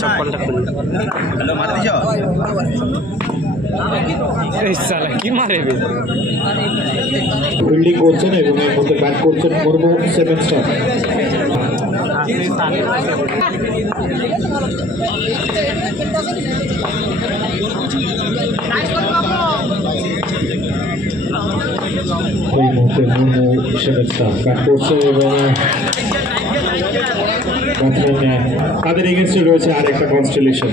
চপ্পলটা খুলে হ্যালো মার দিছ এই শালা কি মারে বে ফিল্ডিং করছেন এবং এর মধ্যে ব্যাট করছেন পূর্ব 7 স্টার এই মুহূর্তে মুর্মু 7 স্টার ব্যাট করছে এবং তাদের এগেনস্টে রয়েছে আর একটা কনস্টেলেশন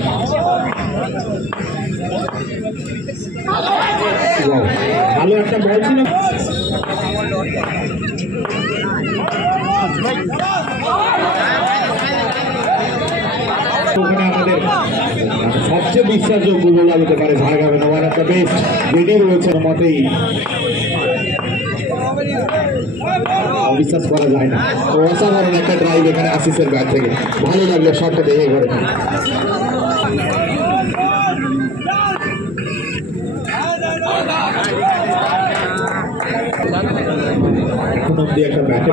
ভালো একটা বল ছিল ওখানে আমাদের সবচেয়ে বিশ্বাসযোগ্য বলা যেতে পারে ভার্গাভেন one of the best ready রয়েছে মতেই অবিশ্বাস করা যায় না অসাধারণ একটা ড্রাইভ এখানে আশিসের ব্যাট থেকে ভালো লাগলো শটটা দেখে ঘরে এখন অব্দি একটা ব্যাটে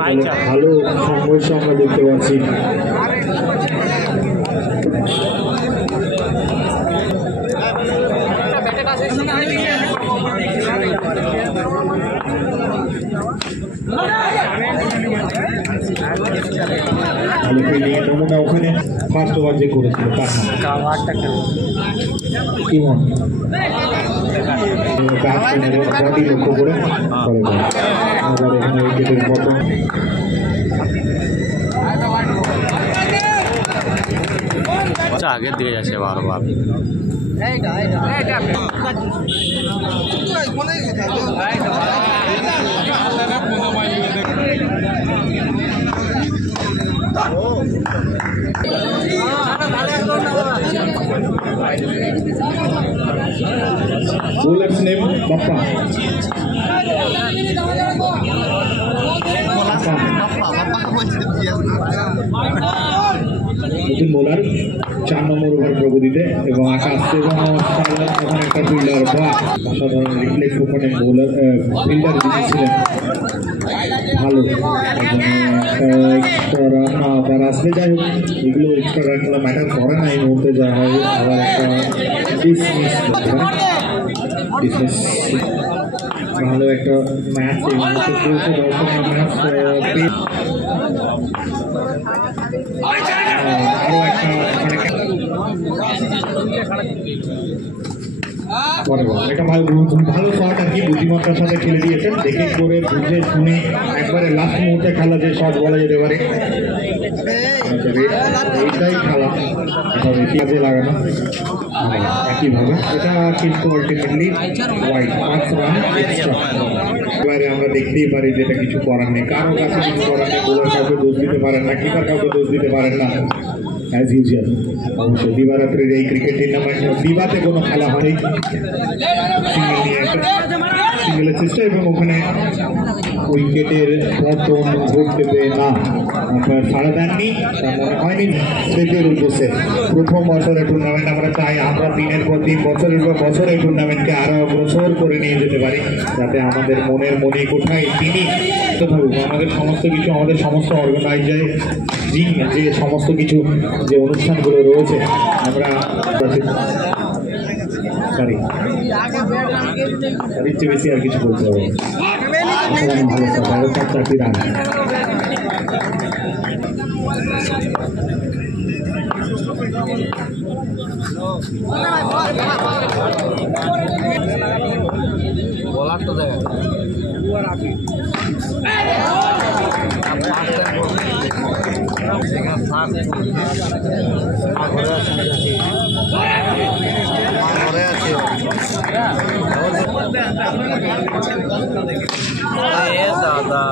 ভালো সংঘর্ষ আমরা দেখতে পাচ্ছি নমুনা ওখানে ফার্স্ট ওভার যে করেছিল তার কি মন বডি লক্ষ্য করে এখানে উইকেটের মতো আগের দিকে যাচ্ছে বারবার bowler's name Bappa নতুন বোলার 4 নম্বর ওভার প্রগতিতে এবং আকাশ এবং ওখানে একটা ফিল্ডার বা অসাধারণ রিফ্লেক্স ওখানে বোলার ফিল্ডার জিতেছিলেন ভালো এক্সট্রা রান আবার আসলে যাই হোক এগুলো এক্সট্রা রানগুলো ম্যাটার করে না এই মুহূর্তে যা হয় আবার একটা ডিসমিস ভালো একটা ম্যাচ এই মুহূর্তে চলছে দর্শকের ম্যাচ আরো একটা এটা ভালো শট আর কি বুদ্ধিমত্তার সাথে খেলে দিয়েছেন দেখে করে বুঝে শুনে একবারে লাস্ট মুহূর্তে খেলা যে শট বলা যেতে পারে এইটাই খেলা বেশি কাজে লাগানো একইভাবে এটা কিন্তু আলটিমেটলি ওয়াইড 5 রান এক্সট্রা এবারে আমরা দেখতেই পারি যে এটা কিছু করার নেই কারো কাছে কিছু করার নেই বোলার কাউকে দোষ দিতে পারেন না কিপার কাউকে দোষ দিতে পারেন না অ্যাজ ইউজুয়াল অবশ্যই দিবারাত্রির এই ক্রিকেট টুর্নামেন্ট দিবাতে কোনো খেলা হয়নি সিঙ্গেল নিয়ে একটা সিঙ্গেলের চেষ্টা এবং ওখানে উইকেটের পতন ঘটবে না আপনার সাড়া দেননি তার মনে হয়নি স্মৃতির উদ্দেশ্যে প্রথম বছরের টুর্নামেন্ট আমরা চাই আমরা দিনের পর দিন বছরের পর বছর এই টুর্নামেন্টকে আরও অগ্রসর করে নিয়ে যেতে পারি যাতে আমাদের মনের মনে কোথায় তিনি থাকুক আমাদের সমস্ত কিছু আমাদের সমস্ত অর্গানাইজার যে সমস্ত কিছু যে অনুষ্ঠানগুলো রয়েছে আমরা সরি তার চেয়ে বেশি আর কিছু বলতে হবে ভালো 4টি রান বলার তো দেখ দাদা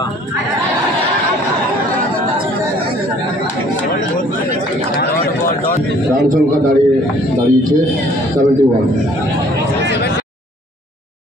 রান সংখ্যা দাঁড়িয়েছে 71